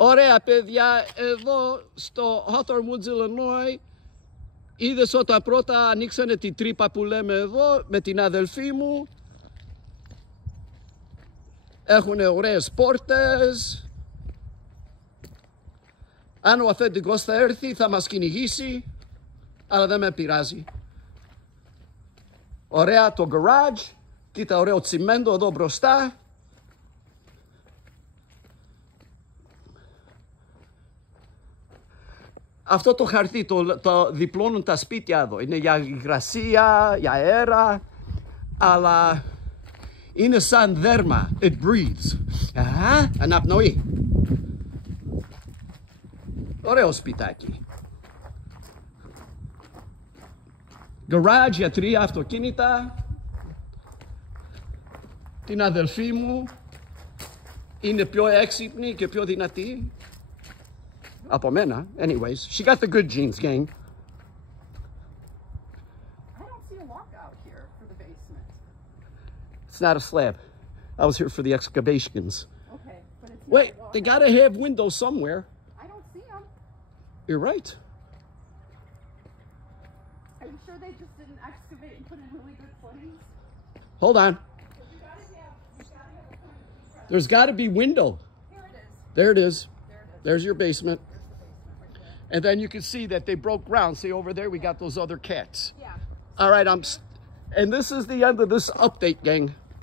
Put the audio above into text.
Ωραία παιδιά, εδώ στο Hawthorne Woods, Illinois, είδες όταν πρώτα ανοίξανε την τρύπα που λέμε εδώ με την αδελφή μου. Έχουνε ωραίες πόρτες. Αν ο αφεντικός θα έρθει θα μας κυνηγήσει, αλλά δεν με πειράζει. Ωραία το garage, κοίτα ωραίο τσιμέντο εδώ μπροστά. Αυτό το χαρτί το διπλώνουν τα σπίτια εδώ. Είναι για υγρασία, για αέρα, αλλά είναι σαν δέρμα. It breathes. Αναπνοεί. Ωραίο σπιτάκι. Garage για 3 αυτοκίνητα. Την αδελφή μου είναι πιο έξυπνη και πιο δυνατή από μένα. Anyways, she got the good genes, gang. I don't see a lockout here for the basement. It's not a slab. I was here for the excavations. Okay, but it's Wait, not a they lockout. gotta have windows somewhere. I don't see them. You're right. Are you sure they just didn't excavate and put in really good footings? Hold on. You gotta have a point. There's gotta be window. Here it is. There it is. There it is. There's your basement. There's the basement right there. And then you can see that they broke ground. See over there, we got those other cats. Yeah. All right, and this is the end of this update, gang.